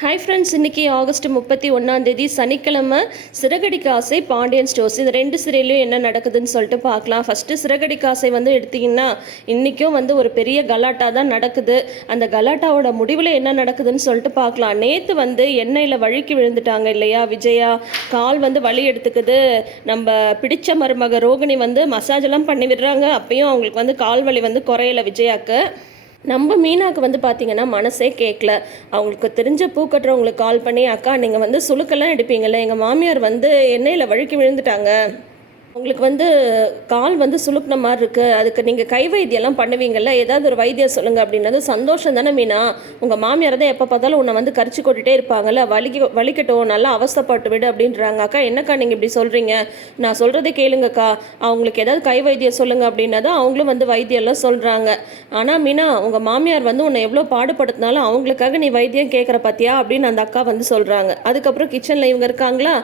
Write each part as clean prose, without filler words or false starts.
Hi friends, இன்றைக்கி August 31 சனிக்கிழமை. சிறகடிக்க ஆசை, பாண்டியன் ஸ்டோர்ஸ், இது ரெண்டு சீரியல்லையும் என்ன நடக்குதுன்னு சொல்லிட்டு பார்க்கலாம். ஃபஸ்ட்டு சிறகடிக்க ஆசை எடுத்திங்கன்னா இன்றைக்கும் ஒரு பெரிய கலாட்டா தான் நடக்குது. அந்த கலாட்டாவோட முடிவில் என்ன நடக்குதுன்னு சொல்லிட்டு பார்க்கலாம். நேற்று எண்ணெயில் வழுக்கி விழுந்துட்டாங்க இல்லையா விஜயா. கால் வலி எடுத்துக்குது. நம்ம பிடிச்ச மருமக ரோகிணி மசாஜ் எல்லாம் பண்ணி விடுறாங்க. அப்பயும் அவங்களுக்கு கால் வலி குறையல விஜயாக்கு. நம்ம மீனாவுக்கு பார்த்திங்கன்னா மனசே கேட்கல. அவங்களுக்கு தெரிஞ்ச பூ கட்டுறவங்களுக்கு கால் பண்ணி, அக்கா நீங்கள் சுளுக்கெல்லாம் எடுப்பீங்கள்ல, எங்கள் மாமியார் எண்ணெயில் வழுக்கி விழுந்துட்டாங்க, உங்களுக்கு கால் சுளுக்குன மாதிரி இருக்குது, அதுக்கு நீங்கள் கை வைத்தியெல்லாம் பண்ணுவீங்கள்ல, ஏதாவது ஒரு வைத்தியம் சொல்லுங்கள் அப்படின்னது. சந்தோஷம் தானே மீனா, உங்கள் மாமியார் தான் எப்போ பார்த்தாலும் உன்னை கரிச்சு கொட்டிகிட்டே இருப்பாங்கள்ல, வலிக்கட்டும், நல்லா அவஸ்தைப்பட்டு விடு அப்படின்றாங்க. அக்கா என்னக்கா நீங்கள் இப்படி சொல்கிறீங்க, நான் சொல்கிறதே கேளுங்கக்கா, அவங்களுக்கு ஏதாவது கை வைத்தியம் சொல்லுங்கள் அப்படின்னதும் அவங்களும் வைத்தியம்லாம் சொல்கிறாங்க. ஆனால் மீனா, உங்கள் மாமியார் உன்னை எவ்வளோ பாடுபடுத்தினாலும் அவங்களுக்காக நீ வைத்தியம் கேட்குற பார்த்தியா அப்படின்னு அந்த அக்கா சொல்கிறாங்க. அதுக்கப்புறம் கிச்சனில் இவங்க இருக்காங்களா,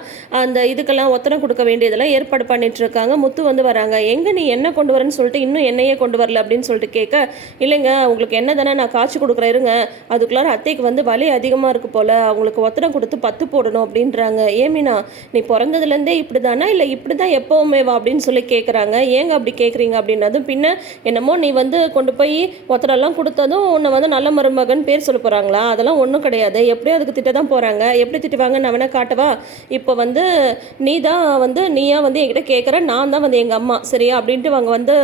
அந்த இதுக்கெல்லாம் ஒத்தனை கொடுக்க வேண்டியதெல்லாம் ஏற்பாடு பண்ணிட்டு இருக்காங்க. முத்து வராங்க. எங்க நீ என்ன கொண்டு வரேன்னு சொல்லிட்டு இன்னும் எண்ணெயே கொண்டு வரல அப்படின்னு சொல்லிட்டு கேட்க, இல்லைங்க உங்களுக்கு என்ன தானே நான் காய்ச்சி கொடுக்குறேன் இருங்க, அதுக்குள்ளார அத்தைக்கு வலி அதிகமாக இருக்கு போல, அவங்களுக்கு ஒத்தனை கொடுத்து பத்து போடணும் அப்படின்றாங்க. ஏமினா, நீ பிறந்ததுலேருந்தே இப்படி தானே, இல்லை இப்படி தான் எப்போவுமே வா அப்படின்னு சொல்லி கேட்குறாங்க. ஏங்க அப்படி கேட்குறீங்க அப்படின்னதும், பின்ன என்னமோ நீ கொண்டு போய் ஒத்தனைலாம் கொடுத்ததும் உன்னை நல்ல மருமகன் பேர் சொல்ல போகிறாங்களா, அதெல்லாம் ஒன்றும் கிடையாது, எப்படியும் அதுக்கு திட்ட தான் போகிறாங்க, எப்படி திட்டுவாங்க நான் வேணா காட்டவா, இப்போ நீ தான் நீயா என்கிட்ட கேட்குற, நான் தான் எங்கள் அம்மா சரியா அப்படின்ட்டு அவங்க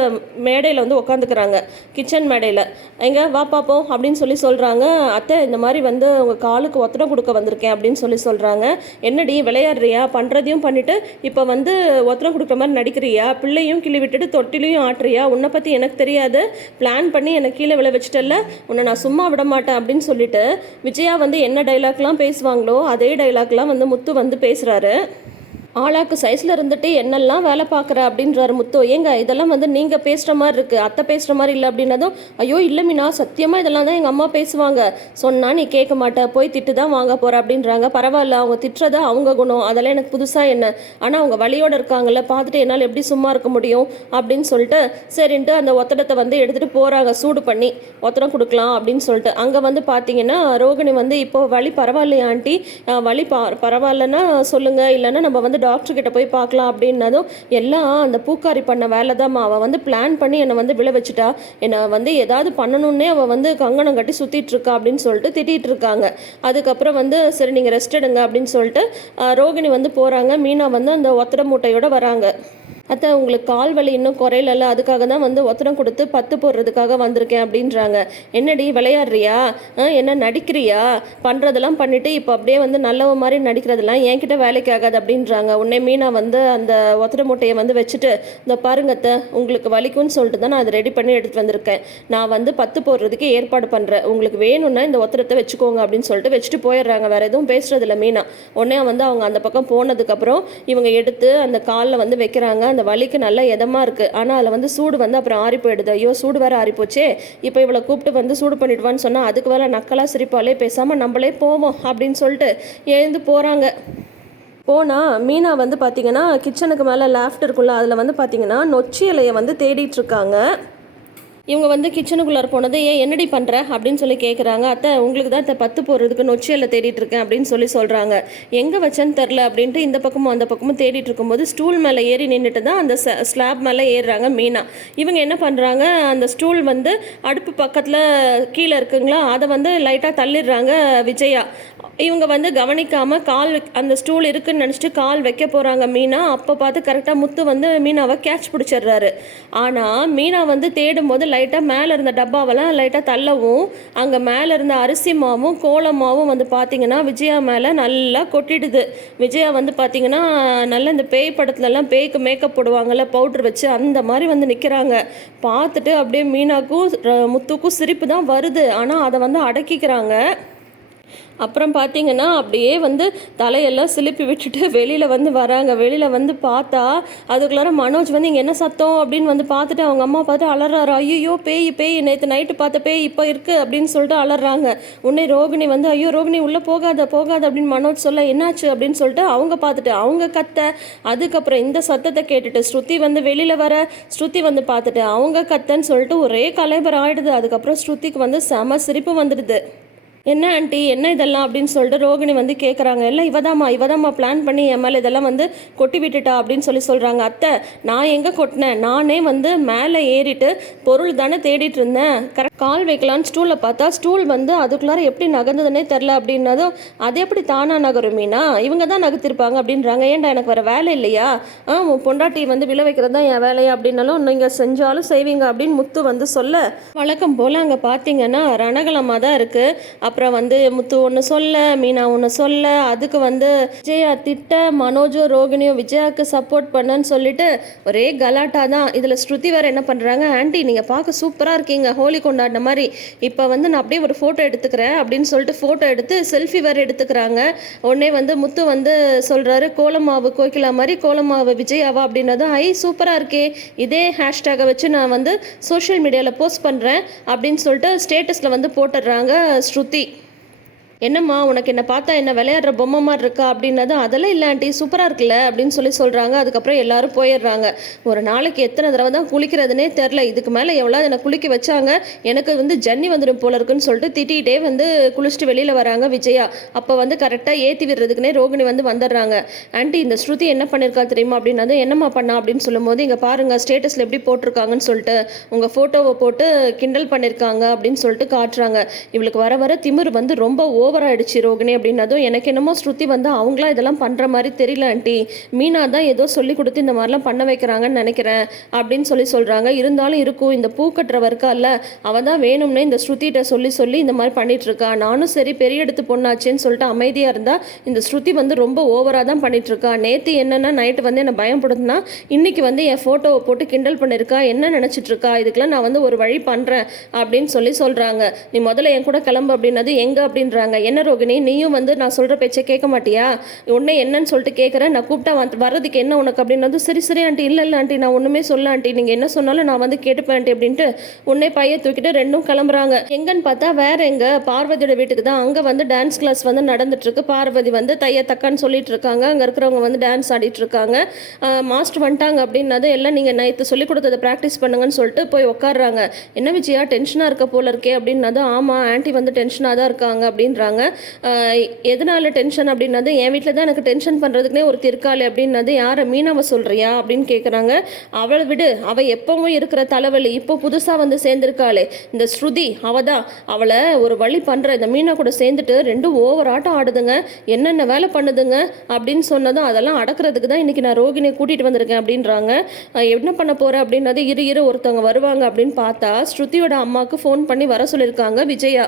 மேடையில் உட்காந்துக்கிறாங்க, கிச்சன் மேடையில். எங்க வா பார்ப்போம் அப்படின்னு சொல்லி சொல்கிறாங்க. அத்தை இந்த மாதிரி உங்கள் காலுக்கு ஒத்தனை கொடுக்க வந்திருக்கேன் அப்படின்னு சொல்லி சொல்கிறாங்க. என்னடி விளையாடுறியா, பண்ணுறதையும் பண்ணிவிட்டு இப்போ ஒத்தனை கொடுக்குற மாதிரி நடிக்கிறியா, பிள்ளையும் கிள்ளி விட்டுட்டு தொட்டிலையும் ஆட்டுறியா, உன்னை பற்றி எனக்கு தெரியாது, பிளான் பண்ணி என்னை கீழே விழ வச்சுட்டல, உன்னை நான் சும்மா விட மாட்டேன் அப்படின்னு சொல்லிட்டு விஜயா என்ன டைலாக்லாம் பேசுவாங்களோ அதே டைலாக்லாம் முத்து பேசுகிறாரு. ஆளாக்கு சைஸில் இருந்துட்டு என்னெல்லாம் வேலை பார்க்குற அப்படின்றாரு முத்து. ஏங்க இதெல்லாம் நீங்கள் பேசுகிற மாதிரி இருக்குது, அத்தை பேசுகிற மாதிரி இல்லை அப்படின்னதும், ஐயோ இல்லை மீனா, சத்தியமாக இதெல்லாம் தான் எங்கள் அம்மா பேசுவாங்க, சொன்னால் நீ கேட்க மாட்டே, போய் திட்டு தான் வாங்க போகிற அப்படின்றாங்க. பரவாயில்ல, அவங்க திட்டுறதா அவங்க குணம், அதெல்லாம் எனக்கு புதுசாக என்ன, ஆனால் அவங்க வழியோடு இருக்காங்கல்ல, பார்த்துட்டு என்னால் எப்படி சும்மா இருக்க முடியும் அப்படின்னு சொல்லிட்டு சரின்ட்டு அந்த ஒத்தடத்தை எடுத்துகிட்டு போகிறாங்க. சூடு பண்ணி ஒத்தடம் கொடுக்கலாம் அப்படின்னு சொல்லிட்டு. அங்கே பார்த்தீங்கன்னா ரோகிணி இப்போ வலி பரவாயில்லையா ஆண்டி, வலி பரவாயில்லன்னா சொல்லுங்கள், இல்லைன்னா நம்ம டாக்டர்கிட்ட போய் பார்க்கலாம் அப்படின்னதும், எல்லாம் அந்த பூக்காரி பண்ண வேலை தான், அவள் பிளான் பண்ணி என்னை விழ வச்சுட்டா, என்னை ஏதாவது பண்ணணுன்னே அவள் கங்கணம் கட்டி சுற்றிட்டு இருக்கா அப்படின்னு சொல்லிட்டு திட்டிகிட்டு இருக்காங்க. அதுக்கப்புறம் சரி நீங்கள் ரெஸ்ட் எடுங்க அப்படின்னு சொல்லிட்டு ரோகிணி போகிறாங்க. மீனா அந்த ஒத்தட மூட்டையோட வராங்க. அத்தை உங்களுக்கு கால் வலி இன்னும் குறையில, அதுக்காக தான் ஒத்தடம் கொடுத்து பத்து போடுறதுக்காக வந்திருக்கேன் அப்படின்றாங்க. என்னடி விளையாடுறியா, என்ன நடிக்கிறியா, பண்ணுறதெல்லாம் பண்ணிவிட்டு இப்போ அப்படியே நல்லவ மாதிரி நடிக்கிறதெல்லாம் என்கிட்ட வேலைக்கு ஆகாது அப்படின்றாங்க. உடனே மீனா அந்த ஒத்தட மூட்டையை வச்சுட்டு, இந்த பாருங்க அத்தை, உங்களுக்கு வலிக்கும்னு சொல்லிட்டு தான் நான் அதை ரெடி பண்ணி எடுத்துகிட்டு வந்திருக்கேன், நான் பத்து போடுறதுக்கு ஏற்பாடு பண்ணுறேன், உங்களுக்கு வேணும்னா இந்த ஒத்தடத்தை வச்சுக்கோங்க அப்படின்னு சொல்லிட்டு வச்சுட்டு போயிடுறாங்க. வேறு எதுவும் பேசுறதில்ல மீனா. உடனே அவங்க அந்த பக்கம் போனதுக்கப்புறம் இவங்க எடுத்து அந்த காலில் வைக்கிறாங்க. அந்த வலிக்கு நல்லா இதமாக இருக்குது, ஆனால் அதில் சூடு அப்புறம் ஆறி போயிடுது. ஐயோ சூடு வேறு ஆறிப்போச்சே, இப்போ இவளை கூப்பிட்டு சூடு பண்ணிடுவான்னு சொன்னால் அதுக்கு வேலை நக்கலாக சிரிப்பாலே, பேசாமல் நம்மளே போவோம் அப்படின்னு சொல்லிட்டு எழுந்து போகிறாங்க. போனால் மீனா பார்த்திங்கன்னா கிச்சனுக்கு மேலே லேஃப்ட் இருக்குல்ல, அதில் பார்த்திங்கன்னா நொச்சி இலையை தேடிட்டுருக்காங்க. இவங்க கிச்சனுக்குள்ளார போனது, ஏன் என்னடி பண்ணுற அப்படின்னு சொல்லி கேட்குறாங்க. அத்தை உங்களுக்கு தான் பத்து போடுறதுக்கு நொச்சியில் தேடிட்டு இருக்கேன் அப்படின்னு சொல்லி சொல்கிறாங்க. எங்கே வச்சேன்னு தெரில அப்படின்ட்டு இந்த பக்கமும் அந்த பக்கமும் தேடிட்டு இருக்கும்போது ஸ்டூல் மேலே ஏறி நின்றுட்டு தான் அந்த ஸ்லாப் மேலே ஏறுறாங்க மீனா. இவங்க என்ன பண்ணுறாங்க, அந்த ஸ்டூல் அடுப்பு பக்கத்தில் கீழே இருக்குங்களா, அதை லைட்டாக தள்ளிடுறாங்க விஜயா. இவங்க கவனிக்காமல் கால் அந்த ஸ்டூல் இருக்குன்னு நினச்சிட்டு கால் வைக்க போகிறாங்க மீனா. அப்போ பார்த்து கரெக்டாக முத்து மீனாவை கேட்ச் பிடிச்சிடுறாரு. ஆனால் மீனா தேடும்போது லைட்டாக மேலே இருந்த டப்பாவெல்லாம் லைட்டாக தள்ளவும், அங்கே மேலே இருந்த அரிசி மாவும் கோலமாவும் பார்த்திங்கன்னா விஜயா மேலே நல்லா கொட்டிடுது. விஜயா பார்த்திங்கன்னா நல்லா இந்த பேய் படத்துலலாம் பேய்க்கு மேக்கப் போடுவாங்கள்ல பவுட்ரு வச்சு, அந்த மாதிரி நிற்கிறாங்க. பார்த்துட்டு அப்படியே மீனாக்கும் முத்துக்கும் சிரிப்பு தான் வருது, ஆனால் அதை அடக்கிக்கிறாங்க. அப்புறம் பார்த்தீங்கன்னா அப்படியே தலையெல்லாம் சிலுப்பி விட்டுட்டு வெளியில் வராங்க. வெளியில் பார்த்தா அதுக்குள்ளார மனோஜ் இங்கே என்ன சத்தம் அப்படின்னு பார்த்துட்டு அவங்க அம்மா பார்த்து அலறாரு. ஐயோ பேய் பேய், நேற்று நைட்டு பார்த்த பேய் இப்போ இருக்குது அப்படின்னு சொல்லிட்டு அலறாங்க. உடனே ரோகிணி ஐயோ ரோகிணி உள்ளே போகாத போகாத அப்படின்னு மனோஜ் சொல்ல, என்னாச்சு அப்படின்னு சொல்லிட்டு அவங்க பார்த்துட்டு அவங்க கத்த. அதுக்கப்புறம் இந்த சத்தத்தை கேட்டுட்டு ஸ்ருதி வெளியில் வர, ஸ்ருதி பார்த்துட்டு அவங்க கத்தன்னு சொல்லிட்டு ஒரே கலைபரம் ஆகிடுது. அதுக்கப்புறம் ஸ்ருதிக்கு செம சிரிப்பு வந்துடுது. என்ன ஆண்டி என்ன இதெல்லாம் அப்படின்னு சொல்லிட்டு ரோகிணி வந்து கேட்குறாங்க. எல்லாம் இவதாம்மா பிளான் பண்ணி என் மேலே இதெல்லாம் வந்து கொட்டி விட்டுட்டா அப்படின்னு சொல்கிறாங்க. அத்தை, நான் எங்கே கொட்டினேன்? நானே வந்து மேலே ஏறிட்டு பொருள் தானே தேடிட்டு இருந்தேன். கரெக்ட் கால் வைக்கலான்னு ஸ்டூலில் பார்த்தா ஸ்டூல் வந்து அதுக்குள்ளார எப்படி நகர்ந்ததுன்னே தெரில அப்படின்னதும், அது எப்படி தானா நகரும் மீனா? இவங்க தான் நகர்த்திருப்பாங்க அப்படின்றாங்க. ஏன்டா எனக்கு வேறு வேலை இல்லையா? உன் பொண்டாட்டி வந்து விழ வைக்கிறது தான் என் வேலையா அப்படின்னாலும் நீங்கள் செஞ்சாலும் செய்வீங்க அப்படின்னு முத்து வந்து சொல்ல, வழக்கம் போல் அங்கே பார்த்தீங்கன்னா ரணகலமாக தான் இருக்குது. அப்புறம் வந்து முத்து ஒன்று சொல்ல, மீனா ஒன்று சொல்ல, அதுக்கு வந்து விஜயா திட்ட, மனோஜோ ரோகிணியோ விஜயாவுக்கு சப்போர்ட் பண்ணன்னு சொல்லிட்டு ஒரே கலாட்டா தான். இதில் ஸ்ருதி வேறு என்ன பண்ணுறாங்க, ஆண்டி நீங்கள் பார்க்க சூப்பராக இருக்கீங்க ஹோலி கொண்டாடின மாதிரி, இப்போ வந்து நான் அப்படியே ஒரு ஃபோட்டோ எடுத்துக்கிறேன் அப்படின்னு சொல்லிட்டு ஃபோட்டோ எடுத்து செல்ஃபி வேறு எடுத்துக்கிறாங்க. உடனே வந்து முத்து வந்து சொல்கிறாரு, கோலமாவு கோகிலா மாதிரி கோலமாவு விஜயாவா அப்படின்னதும், சூப்பராக இருக்கே, இதே ஹேஷ்டேகை வச்சு நான் வந்து சோஷியல் மீடியாவில் போஸ்ட் பண்ணுறேன் அப்படின்னு சொல்லிட்டு ஸ்டேட்டஸில் வந்து போட்டுடுறாங்க ஸ்ருதி. என்னம்மா உனக்கு என்ன பார்த்தா என்ன விளையாடுற பொம்மை மாதிரி இருக்கா அப்படின்னது, அதெல்லாம் இல்லை ஆண்டி சூப்பராக இருக்குல்ல அப்படின்னு சொல்கிறாங்க. அதுக்கப்புறம் எல்லாரும் போயிடுறாங்க. ஒரு நாளைக்கு எத்தனை தடவை தான் குளிக்கிறதுனே தெரில, இதுக்கு மேலே எவ்வளோ என்னை குளிக்க வச்சாங்க, எனக்கு வந்து ஜன்னி வந்துடும் போல இருக்குன்னு சொல்லிட்டு திட்டிகிட்டே வந்து குளிச்சுட்டு வெளியில் வராங்க விஜயா. அப்போ வந்து கரெக்டாக ஏற்றி விடுறதுக்குனே ரோகிணி வந்து வந்துடுறாங்க. ஆண்டி இந்த ஸ்ருதி என்ன பண்ணியிருக்கா தெரியுமா அப்படின்னது, என்னம்மா பண்ணா அப்படின்னு சொல்லும்போது, இங்கே பாருங்கள் ஸ்டேட்டஸில் எப்படி போட்டிருக்காங்கன்னு சொல்லிட்டு உங்கள் ஃபோட்டோவை போட்டு கிண்டல் பண்ணியிருக்காங்க அப்படின்னு சொல்லிட்டு காட்டுறாங்க. இவளுக்கு வர வர திமிர் வந்து ரொம்ப ஓவர் ஆயிடுச்சு ரோகிணி அப்படின்னதும், எனக்கு என்னமோ ஸ்ருதி வந்து அவங்களா இதெல்லாம் பண்ணுற மாதிரி தெரியல ஆண்டி, மீனா தான் ஏதோ சொல்லி கொடுத்து இந்த மாதிரிலாம் பண்ண வைக்கிறாங்கன்னு நினைக்கிறேன் அப்படின்னு சொல்கிறாங்க. இருந்தாலும் இருக்கும், இந்த பூ கட்டுற இருக்கா அவள் தான் வேணும்னே இந்த ஸ்ருதிகிட்ட சொல்லி இந்த மாதிரி பண்ணிட்டு இருக்கா. நானும் சரி பெரிய எடுத்து பொண்ணாச்சேன்னு சொல்லிட்டு அமைதியாக இருந்தால் இந்த ஸ்ருதி வந்து ரொம்ப ஓவராக தான் பண்ணிட்டு இருக்கா. நேற்று என்னென்னா நைட்டு வந்து என்னை பயப்படுத்தினா, இன்னைக்கு வந்து என் ஃபோட்டோவை போட்டு கிண்டல் பண்ணியிருக்கா, என்ன நினச்சிட்டு இருக்கா, இதுக்கெல்லாம் நான் வந்து ஒரு வழி பண்ணுறேன் அப்படின்னு சொல்கிறாங்க. நீ முதல்ல என் கூட கிளம்பு அப்படின்னது, எங்கே அப்படின்றாங்க. என்ன ரோகிணி நீயும் வந்து நான் சொல்கிற பேச்சை கேட்க மாட்டியா, உடனே என்னன்னு சொல்லிட்டு கேட்குறேன், நான் கூப்பிட்டா வர்றதுக்கு என்ன உனக்கு அப்படின்னது, சரி ஆண்டி, இல்லை ஆண்டி நான் ஒன்றுமே சொல்ல ஆண்டி, நீங்கள் என்ன சொன்னாலும் நான் வந்து கேட்டுப்பேன் ஆண்டி அப்படின்ட்டு உடனே பையை தூக்கிட்டு ரெண்டும் கிளம்புறாங்க. எங்கன்னு பார்த்தா வேற எங்க பார்வதியோட வீட்டுக்கு தான். அங்கே வந்து டான்ஸ் கிளாஸ் வந்து நடந்துட்டு இருக்கு. பார்வதி வந்து தைய தக்கான்னு சொல்லிட்டு இருக்காங்க. அங்கே இருக்கிறவங்க வந்து டான்ஸ் ஆடிட்டு இருக்காங்க. மாஸ்டர் வந்துட்டாங்க அப்படின்னது, எல்லாம் நீங்கள் நைட்டு சொல்லிக் கொடுத்ததை ப்ராக்டிஸ் பண்ணுங்கன்னு சொல்லிட்டு போய் உட்காடுறாங்க. என்ன விஜயா டென்ஷனாக இருக்க போல இருக்கே அப்படின்னது, ஆமாம் ஆண்டி வந்து டென்ஷனாக தான் இருக்காங்க அப்படின்றாங்க. எதனால டென்ஷன் அப்படின்னது, என் வீட்டில் தான் எனக்கு டென்ஷன் பண்ணுறதுக்குனே ஒரு திருக்காளி அப்படின்னது, யாரை மீனாவை சொல்கிறியா அப்படின்னு கேட்குறாங்க. அவளை விடு, அவள் எப்பவும் இருக்கிற தலைவலி இப்போ புதுசாக வந்து சேர்ந்துருக்காளே இந்த ஸ்ருதி, அவள் தான் அவளை ஒரு வழி பண்ணுற, இந்த மீனா கூட சேர்ந்துட்டு ரெண்டும் ஓவர் ஆட்டம் ஆடுதுங்க, என்னென்ன வேலை பண்ணுதுங்க அப்படின்னு சொன்னதும், அதெல்லாம் அடக்கிறதுக்கு தான் இன்றைக்கி நான் ரோகிணியை கூட்டிகிட்டு வந்திருக்கேன் அப்படின்றாங்க. என்ன பண்ண போகிறேன் அப்படின்னது, இரு ஒருத்தவங்க வருவாங்க அப்படின்னு பார்த்தா ஸ்ருதியோட அம்மாவுக்கு ஃபோன் பண்ணி வர சொல்லியிருக்காங்க விஜயா.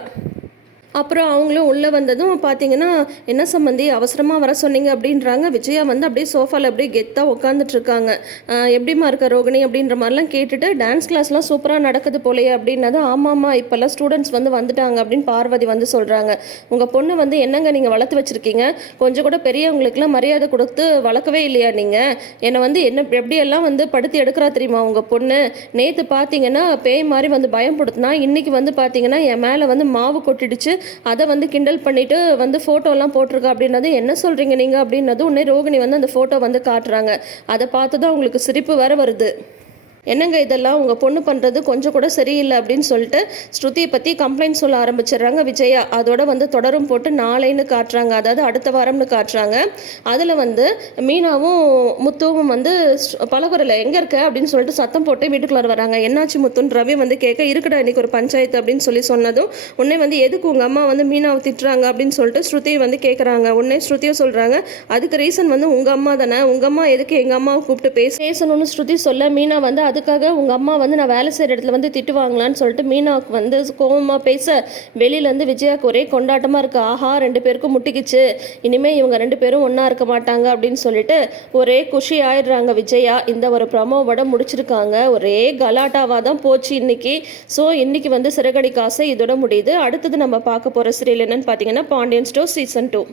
அப்புறம் அவங்களும் உள்ளே வந்ததும் பார்த்தீங்கன்னா, என்ன சம்மந்தி அவசரமாக வர சொன்னீங்க அப்படின்றாங்க. விஜயா வந்து அப்படியே சோஃபாவில் அப்படியே கெத்தாக உட்காந்துட்ருக்காங்க. எப்படிமா இருக்க ரோகிணி அப்படின்ற மாதிரிலாம் கேட்டுட்டு, டான்ஸ் கிளாஸ்லாம் சூப்பராக நடக்குது போலையே அப்படின்னது, ஆமாம்மா இப்போல்லாம் ஸ்டூடெண்ட்ஸ் வந்து வந்துட்டாங்க அப்படின்னு பார்வதி வந்து சொல்கிறாங்க. உங்கள் பொண்ணு வந்து என்னங்க நீங்கள் வளர்த்து வச்சுருக்கீங்க, கொஞ்சம் கூட பெரியவங்களுக்குலாம் மரியாதை கொடுத்து வளர்க்கவே இல்லையா நீங்கள்? என்னை வந்து என்ன எப்படியெல்லாம் வந்து படுத்தி எடுக்கிறா தெரியுமா உங்கள் பொண்ணு? நேற்று பார்த்தீங்கன்னா பேய் மாதிரி வந்து பயப்படுத்தினா, இன்றைக்கி வந்து பார்த்தீங்கன்னா என் மேலே வந்து மாவு கொட்டிடுச்சு, அதை வந்து கிண்டல் பண்ணிட்டு வந்து ஃபோட்டோலாம் போட்டிருக்கா அப்படின்னது, என்ன சொல்கிறீங்க நீங்கள் அப்படின்னது, உடனே ரோகிணி வந்து அந்த ஃபோட்டோ வந்து காட்டுறாங்க. அதை பார்த்து தான் உங்களுக்கு சிரிப்பு வேற வருது. என்னங்க இதெல்லாம் உங்கள் பொண்ணு பண்ணுறது கொஞ்சம் கூட சரியில்லை அப்படின்னு சொல்லிட்டு ஸ்ருதியை பற்றி கம்ப்ளைண்ட் சொல்ல ஆரம்பிச்சிடுறாங்க விஜயா. அதோட வந்து தொடரும் போட்டு நாளைன்னு காட்டுறாங்க, அதாவது அடுத்த வாரம்னு காட்டுறாங்க. அதில் வந்து மீனாவும் முத்துவும் வந்து பலகுறையில் எங்கே இருக்க அப்படின்னு சொல்லிட்டு சத்தம் போட்டு வீட்டுக்குள்ளார வராங்க. என்னாச்சு முத்துன்னு ரவி வந்து கேட்க, இருக்குடா இன்றைக்கி ஒரு பஞ்சாயத்து அப்படின்னு சொன்னதும், உடனே வந்து எதுக்கு உங்கள் அம்மா வந்து மீனாவை திட்டுறாங்க அப்படின்னு சொல்லிட்டு ஸ்ருதியை வந்து கேட்குறாங்க. உடனே ஸ்ருதியை சொல்கிறாங்க, அதுக்கு ரீசன் வந்து உங்கள் அம்மா தானே, உங்கள் அம்மா எதுக்கு எங்கள் அம்மாவை கூப்பிட்டு பேசணும்னு ஸ்ருதி சொல்ல, மீனா வந்து அதுக்காக உங்கள் அம்மா வந்து நான் வேலை செய்கிற இடத்துல வந்து திட்டுவாங்களான்னு சொல்லிட்டு மீனாவுக்கு வந்து கோபமாக பேச, வெளியிலேருந்து விஜயாவுக்கு ஒரே கொண்டாட்டமாக இருக்குது. ஆஹா ரெண்டு பேருக்கும் முட்டிக்கிச்சு, இனிமேல் இவங்க ரெண்டு பேரும் ஒன்றா இருக்க மாட்டாங்க அப்படின்னு சொல்லிட்டு ஒரே குஷி ஆயிடுறாங்க விஜயா. இந்த ஒரு ப்ரமோவோட முடிச்சிருக்காங்க. ஒரே கலாட்டாவாக தான் போச்சு இன்னைக்கு. ஸோ இன்னைக்கு வந்து சிறகடிக்க ஆசை இதோட முடியுது. அடுத்தது நம்ம பார்க்க போகிற சீரியல் என்னன்னு பார்த்தீங்கன்னா பாண்டியன் ஸ்டோர்ஸ் சீசன் 2.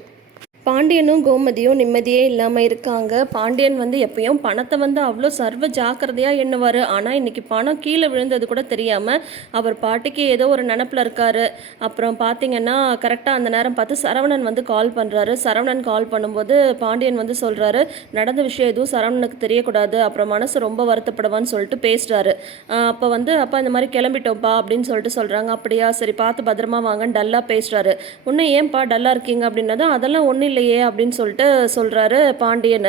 பாண்டியனும் கோமதியும் நிம்மதியே இல்லாமல் இருக்காங்க. பாண்டியன் வந்து எப்பயும் பணத்தை வந்து அவ்வளோ சர்வ ஜாக்கிரதையாக எண்ணுவார். ஆனால் இன்னைக்கு பணம் கீழே விழுந்தது கூட தெரியாமல் அவர் பாட்டுக்கு ஏதோ ஒரு நினப்பில் இருக்கார். அப்புறம் பார்த்தீங்கன்னா கரெக்டாக அந்த நேரம் பார்த்து சரவணன் வந்து கால் பண்ணுறாரு. சரவணன் கால் பண்ணும்போது பாண்டியன் வந்து சொல்கிறாரு, நடந்த விஷயம் எதுவும் சரவணனுக்கு தெரியக்கூடாது, அப்புறம் மனசு ரொம்ப வருத்தப்படுவான்னு சொல்லிட்டு பேசுகிறாரு. அப்போ வந்து அப்பா இந்த மாதிரி கிளம்பிட்டோம்ப்பா அப்படின்னு சொல்லிட்டு சொல்கிறாங்க. அப்படியா, சரி பார்த்து பத்திரமா வாங்கன்னு டல்லாக பேசுகிறாரு. இன்னும் ஏன்ப்பா டல்லாக இருக்கீங்க அப்படின்னதும், அதெல்லாம் ஒன்றும் இல்லையே அப்படின்னு சொல்லிட்டு சொல்கிறாரு பாண்டியன்.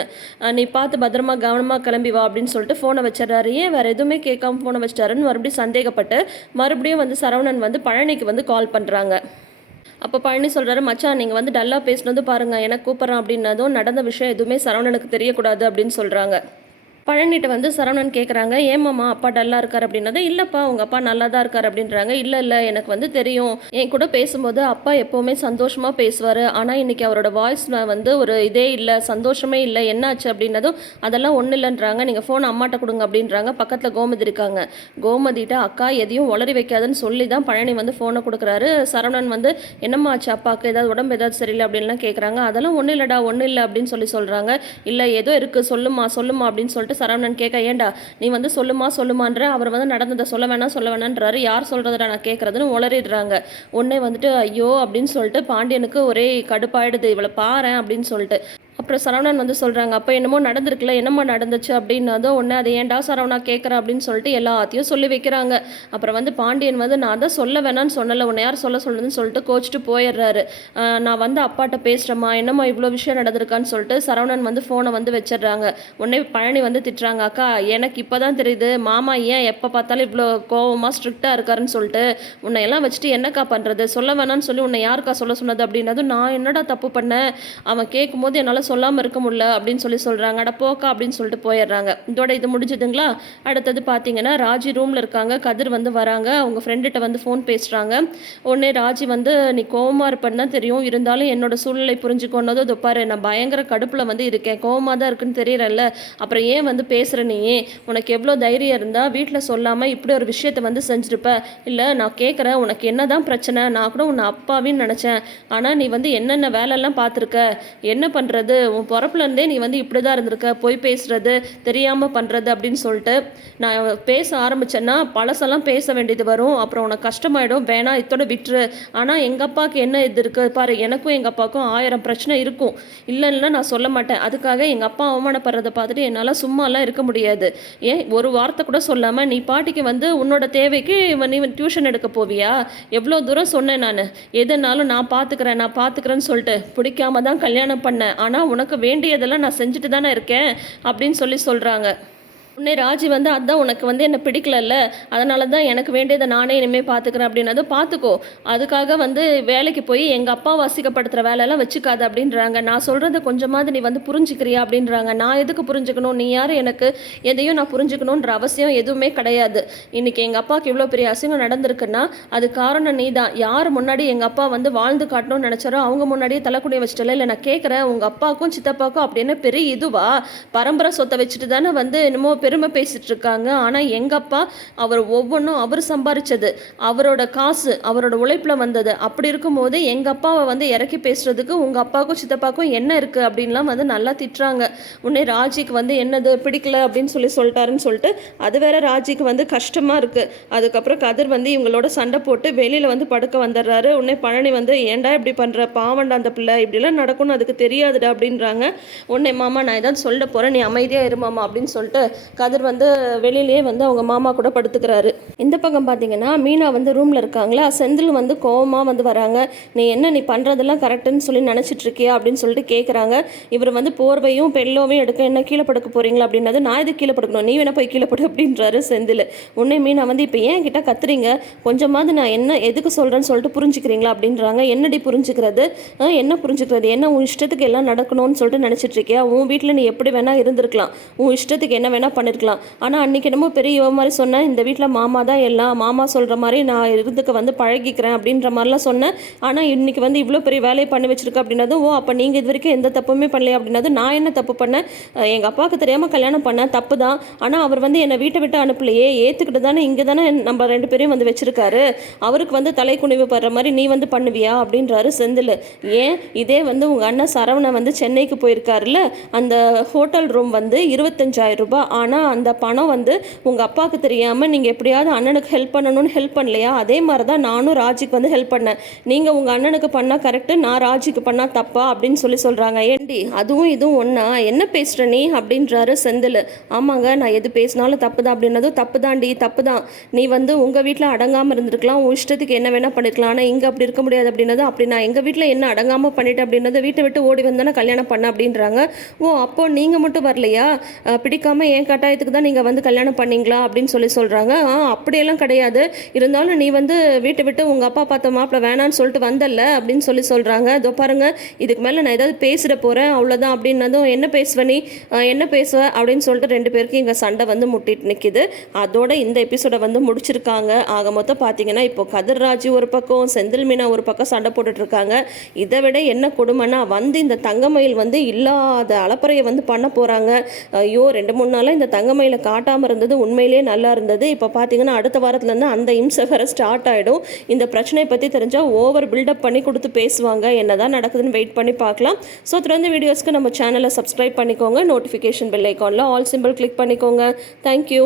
நீ பார்த்து பத்திரமா கவனமாக கிளம்பி வா அப்படின்னு சொல்லிட்டு ஃபோனை வச்சிடறாரு. ஏன் வேறு எதுவுமே கேட்காம ஃபோனை வச்சிட்டாருன்னு மறுபடியும் சந்தேகப்பட்டு மறுபடியும் வந்து சரவணன் வந்து பழனிக்கு வந்து கால் பண்ணுறாங்க. அப்போ பழனி சொல்கிறாரு, மச்சான் நீங்கள் வந்து டல்லாக பேசினது பாருங்கள், எனக்கு கூப்பிட்றான் அப்படின்னதும் நடந்த விஷயம் எதுவுமே சரவணனுக்கு தெரியக்கூடாது அப்படின்னு சொல்கிறாங்க. பழனிட்ட வந்து சரவணன் கேட்குறாங்க, ஏமாம்மா அப்பா டல்லாக இருக்கார் அப்படின்னது. இல்லைப்பா உங்கள் அப்பா நல்லா தான் இருக்கார் அப்படின்றாங்க. இல்லை எனக்கு வந்து தெரியும், என் கூட பேசும்போது அப்பா எப்போவுமே சந்தோஷமாக பேசுவார், ஆனால் இன்றைக்கி அவரோட வாய்ஸில் வந்து ஒரு இதே இல்லை, சந்தோஷமே இல்லை, என்னாச்சு அப்படின்னதும் அதெல்லாம் ஒன்றும் இல்லைன்றாங்க. நீங்கள் ஃபோன் அம்மாட்ட கொடுங்க அப்படின்றாங்க. பக்கத்தில் கோமதி இருக்காங்க. கோமதிட்ட அக்கா எதையும் உளறி வைக்காதுன்னு சொல்லி தான் பழனி வந்து ஃபோனை கொடுக்குறாரு. சரவணன் வந்து என்னம்மா ஆச்சு அப்பாவுக்கு, ஏதாவது உடம்பு ஏதாவது சரியில்லை அப்படின்லாம் கேட்குறாங்க. அதெல்லாம் ஒன்றும் இல்லைடா ஒன்றும் இல்லை அப்படின்னு சொல்கிறாங்க. இல்லை ஏதோ இருக்குது சொல்லுமா அப்படின்னு சொல்லிட்டு சரவணன் கேட்க, ஏண்டா நீ வந்து சொல்லுமான்ற, அவர் வந்து நடந்ததை சொல்ல வேணான்றாரு. யார் சொல்கிறதா நான் கேட்குறதுன்னு உளறிடுறாங்க. உடனே வந்துட்டு ஐயோ அப்படின்னு சொல்லிட்டு பாண்டியனுக்கு ஒரே கடுப்பாயிடுது, இவளை பாறேன் அப்படின்னு சொல்லிட்டு. அப்புறம் சரவணன் வந்து சொல்கிறாங்க, அப்போ என்னமோ நடந்திருக்குல்ல, என்னம்மா நடந்துச்சு அப்படின்னதும் ஒன்று அதை ஏன்டா சரவணா கேட்குற அப்படின்னு சொல்லிட்டு எல்லாத்தையும் சொல்லி வைக்கிறாங்க. அப்புறம் வந்து பாண்டியன் வந்து நான் தான் சொல்ல வேணான்னு சொன்னல, உன்னை யார் சொல்லுதுன்னு சொல்லிட்டு கோச்சிட்டு போயிடுறாரு. நான் வந்து அப்பாட்ட பேசுகிறேம்மா, என்னம்மா இவ்வளோ விஷயம் நடந்திருக்கான்னு சொல்லிட்டு சரவணன் வந்து ஃபோனை வந்து வச்சிடுறாங்க. உடனே பழனி வந்து திட்டுறாங்க, அக்கா எனக்கு இப்போ தான் தெரியுது மாமா ஏன் எப்போ பார்த்தாலும் இவ்வளோ கோவமாக ஸ்ட்ரிக்டாக இருக்காருன்னு சொல்லிட்டு. உன்னை எல்லாம் வச்சுட்டு என்னக்கா பண்ணுறது, சொல்ல வேணான்னு சொல்லி உன்னை யாருக்கா சொல்ல சொன்னது அப்படின்னதும், நான் என்னடா தப்பு பண்ணேன், அவன் கேட்கும்போது என்னால் சொல்லாமல் இருக்க முடியல அப்படின்னு சொல்கிறாங்க. அட போக்கா அப்படின்னு சொல்லிட்டு போயிடுறாங்க. இதோட இது முடிஞ்சுதுங்களா. அடுத்தது பார்த்தீங்கன்னா ராஜி ரூமில் இருக்காங்க. கதிர் வந்து வராங்க. அவங்க ஃப்ரெண்டுகிட்ட வந்து ஃபோன் பேசுகிறாங்க. உடனே ராஜி வந்து நீ கோவமாக இருப்பேன்னு தான் தெரியும், இருந்தாலும் என்னோட சூழ்நிலை புரிஞ்சுக்கொண்டதும் இது பாரு, நான் பயங்கர கடுப்பில் வந்து இருக்கேன், கோவமாக தான் இருக்குன்னு தெரியறல்ல, அப்புறம் ஏன் வந்து பேசுகிற நீ, உனக்கு எவ்வளோ தைரியம் இருந்தால் வீட்டில் சொல்லாமல் இப்படி ஒரு விஷயத்தை வந்து செஞ்சுருப்ப. இல்லை நான் கேட்குறேன், உனக்கு என்ன தான் பிரச்சனை, நான் கூட உன்னை அப்பாவின்னு நினச்சேன், ஆனால் நீ வந்து என்னென்ன வேலையெல்லாம் பார்த்துருக்க, என்ன பண்ணுறது, உன் பிறப்புலேருந்தே நீ வந்து இப்படி தான் இருந்திருக்க, பொய் பேசுறது, தெரியாமல் பண்ணுறது அப்படின்னு சொல்லிட்டு. நான் பேச ஆரம்பித்தேன்னா பழசெல்லாம் பேச வேண்டியது வரும், அப்புறம் உனக்கு கஷ்டமாயிடும், வேணா இதோட விட்டுரு. ஆனால் எங்கள் அப்பாவுக்கு என்ன இது இருக்குது பாரு, எனக்கும் எங்கள் அப்பாவுக்கும் 1000 பிரச்சனை இருக்கும், இல்லைன்னா நான் சொல்ல மாட்டேன். அதுக்காக எங்கள் அப்பா அவமானப்படுறதை பார்த்துட்டு என்னால் சும்மாலாம் இருக்க முடியாது. ஏன் ஒரு வார்த்தை கூட சொல்லாமல் நீ பாட்டிக்கு வந்து உன்னோட தேவைக்கு நீ டியூஷன் எடுக்க போவியா, எவ்வளோ தூரம் சொன்னேன் நான், எதுனாலும் நான் பார்த்துக்கிறேன்னு சொல்லிட்டு பிடிக்காம தான் கல்யாணம் பண்ணேன், ஆனால் உனக்கு வேண்டியதெல்லாம் நான் செஞ்சுட்டு தானே இருக்கேன் அப்படின்னு சொல்கிறாங்க. உடனே ராஜி வந்து அதான் உனக்கு வந்து என்னை பிடிக்கலல்ல, அதனால தான் எனக்கு வேண்டியதை நானே இனிமேல் பார்த்துக்கிறேன் அப்படின்னது. பார்த்துக்கோ, அதுக்காக வந்து வேலைக்கு போய் எங்கள் அப்பா வாசிக்கப்படுத்துகிற வேலையெல்லாம் வச்சுக்காது அப்படின்றாங்க. நான் சொல்கிறத கொஞ்சமாவது நீ வந்து புரிஞ்சுக்கிறியா அப்படின்றாங்க. நான் எதுக்கு புரிஞ்சுக்கணும், நீ யார் எனக்கு எதையும் நான் புரிஞ்சுக்கணுன்ற அவசியம் எதுவுமே கிடையாது. இன்றைக்கி எங்கள் அப்பாவுக்கு இவ்வளோ பெரிய அசிங்கம் நடந்திருக்குன்னா அது காரணம் நீ தான். யார் முன்னாடி எங்கள் அப்பா வந்து வாழ்ந்து காட்டணும்னு நினச்சாரோ அவங்க முன்னாடியே தலைக்குடியை வச்சுட்டல. இல்லை நான் கேட்குறேன், உங்கள் அப்பாவுக்கும் சித்தப்பாவுக்கும் அப்படின்னு பெரிய இதுவா, பரம்பரை சொத்தை வச்சுட்டு தானே வந்து என்னமோ பெருமை பேசிட்டு இருக்காங்க. ஆனால் எங்கள் அப்பா அவர் ஒவ்வொன்றும் அவர் சம்பாரிச்சது, அவரோட காசு, அவரோட உழைப்பில் வந்தது. அப்படி இருக்கும்போது எங்கள் அப்பாவை வந்து இறக்கி பேசுறதுக்கு உங்கள் அப்பாவுக்கும் சித்தப்பாவுக்கும் என்ன இருக்குது அப்படின்லாம் வந்து நல்லா திட்டுறாங்க. உடனே ராஜிக்கு வந்து என்னது பிடிக்கல அப்படின்னு சொல்லிட்டாருன்னு சொல்லிட்டு அது வேற ராஜிக்கு வந்து கஷ்டமாக இருக்குது. அதுக்கப்புறம் கதிர் வந்து இவங்களோட சண்டை போட்டு வெளியில் வந்து படுக்க வந்துடுறாரு. உடனே பழனி வந்து ஏன்டா இப்படி பண்ணுற, பாவண்டா அந்த பிள்ளை, இப்படிலாம் நடக்கும்னு அதுக்கு தெரியாதுடா அப்படின்றாங்க. உடனே மாமா நான் ஏதாவது சொல்ல போகிறேன், நீ அமைதியாக இருமாமா அப்படின்னு சொல்லிட்டு கதிர் வந்து வெளியிலேயே வந்து அவங்க மாமா கூட படுத்துக்கிறாரு. இந்த பக்கம் பார்த்தீங்கன்னா மீனா வந்து ரூமில் இருக்காங்களா. செந்தில் வந்து கோவமாக வந்து வராங்க. நீ பண்ணுறதெல்லாம் கரெக்டுன்னு சொல்லி நினச்சிட்டு இருக்கியா அப்படின்னு சொல்லிட்டு கேட்குறாங்க. இவர் வந்து போர்வையும் பெல்லோவையும் எடுக்க என்ன கீழே படுக்க போகிறீங்களா அப்படின்னது. நான் இது கீழே படுக்கணும், நீ வேணா போய் கீழே படு அப்படின்றாரு செந்தில். உடனே மீனா வந்து இப்போ ஏன் கிட்ட கத்துறீங்க, கொஞ்சமாவது நான் என்ன எதுக்கு சொல்கிறேன்னு சொல்லிட்டு புரிஞ்சுக்கிறீங்களா அப்படின்றாங்க. என்னடி புரிஞ்சுக்கிறது, என்ன உன் இஷ்டத்துக்கு எல்லாம் நடக்கணும்னு சொல்லிட்டு நினச்சிட்டு இருக்கியா, உன் வீட்டில் நீ எப்படி வேணா இருந்திருக்கலாம், உன் இஷ்டத்துக்கு என்ன வேணா பண்ணியிருக்கலாம். ஆனால் அன்றைக்கி என்னமோ பெரிய இவ மாதிரி சொன்னேன், இந்த வீட்டில் மாமா தான் எல்லாம், மாமா சொல்கிற மாதிரி நான் இருந்துக்க வந்து பழகிக்கிறேன் அப்படின்ற மாதிரிலாம் சொன்னேன். ஆனால் இன்றைக்கி வந்து இவ்வளோ பெரிய வேலையை பண்ணி வச்சிருக்க அப்படின்னது, ஓ அப்போ நீங்கள் இது வரைக்கும் எந்த தப்புமே பண்ணலையா அப்படின்னது. நான் என்ன தப்பு பண்ணேன், எங்கள் அப்பாவுக்கு தெரியாமல் கல்யாணம் பண்ணேன், தப்பு தான். ஆனால் அவர் வந்து என்னை வீட்டை விட்டு அனுப்பலையே, ஏற்றுக்கிட்டு தானே இங்கே தானே நம்ம 2 பேரையும் வந்து வச்சுருக்காரு. அவருக்கு வந்து தலை குனிவு படுற மாதிரி நீ வந்து பண்ணுவியா அப்படின்றாரு செந்தில். ஏன் இதே வந்து உங்கள் அண்ணன் சரவணன் வந்து சென்னைக்கு போயிருக்காருல்ல, அந்த ஹோட்டல் ரூம் வந்து 25,000 ரூபாய். ஆனால் அந்த பணம் வந்து உங்கள் அப்பாவுக்கு தெரியாமல் நீங்கள் எப்படியாவது அண்ணனுக்கு ஹெல்ப் பண்ணணும்னு ஹெல்ப் பண்ணலையா? அதே மாதிரி தான் நானும் ராஜிக்கு வந்து ஹெல்ப் பண்ணேன். நீங்கள் உங்கள் அண்ணனுக்கு பண்ணால் கரெக்டு, நான் ராஜிக்கு பண்ணால் தப்பா அப்படின்னு சொல்கிறாங்க. ஏண்டி அதுவும் இதுவும் ஒன்றா, என்ன பேசுகிற நீ அப்படின்றாரு செந்தில். ஆமாங்க, நான் எது பேசினாலும் தப்பு தான் அப்படின்னதும், தப்பு தான்டி தப்பு தான். நீ வந்து உங்கள் வீட்டில் அடங்காமல் இருந்திருக்கலாம், உன் இஷ்டத்துக்கு என்ன வேணால் பண்ணிருக்கலாம். ஆனால் இங்கே அப்படி இருக்க முடியாது அப்படின்னது. அப்படி நான் எங்கள் வீட்டில் என்ன அடங்காமல் பண்ணிட்டேன் அப்படின்னது, வீட்டை விட்டு ஓடி வந்தானே கல்யாணம் பண்ண அப்படின்றாங்க. ஓ அப்போ நீங்கள் மட்டும் வரலையா, பிடிக்காம என் கட்டாயத்துக்கு தான் நீங்கள் வந்து கல்யாணம் பண்ணீங்களா அப்படின்னு சொல்கிறாங்க. அப்படியெல்லாம் கிடையாது, இருந்தாலும் நீ வந்து வீட்டை விட்டு உங்கள் அப்பா பார்த்த மாப்பிள்ள வேணான்னு சொல்லிட்டு வந்தல்ல அப்படின்னு சொல்கிறாங்க. இதோ பாருங்க, இதுக்கு மேலே நான் ஏதாவது பேசிட போகிறேன் அவ்வளோதான் அப்படின்னதும், என்ன பேசுவ நீ, என்ன பேசுவ அப்படின்னு சொல்லிட்டு 2 பேருக்கு இங்கே சண்டை வந்து முட்டிட்டு நிற்கிது. அதோட இந்த எபிசோடை வந்து முடிச்சிருக்காங்க. ஆக மொத்தம் பார்த்தீங்கன்னா இப்போ கதிர்ராஜ் ஒரு பக்கம், செந்தில் மீனா ஒரு பக்கம் சண்டை போட்டுட்டு இருக்காங்க. இதை விட என்ன கொடுமைன்னா வந்து இந்த தங்கமயில் வந்து இல்லாத அலப்பறையை வந்து பண்ண போகிறாங்க. ஐயோ 2-3 நாளாக இந்த தங்கமயிலை காட்டாமல் இருந்தது உண்மையிலேயே நல்லா இருந்தது. இப்போ பார்த்தீங்கன்னா அடுத்த வாரத்துலேருந்து அந்த இம்சை வேறு ஸ்டார்ட் ஆகிடும். இந்த பிரச்சனையை பற்றி தெரிஞ்சால் ஓவர் பில்டப் பண்ணி கொடுத்து பேசுவாங்க. என்னதான் நடக்குதுன்னு வெயிட் பண்ணி பார்க்கலாம். ஸோ தொடர்ந்து வீடியோஸ்க்கு நம்ம சேனலை சப்ஸ்கிரைப் பண்ணிக்கோங்க. நோட்டிஃபிகேஷன் பெல் ஐக்கானில் ஆல் சிம்பிள் கிளிக் பண்ணிக்கோங்க. தேங்க்யூ.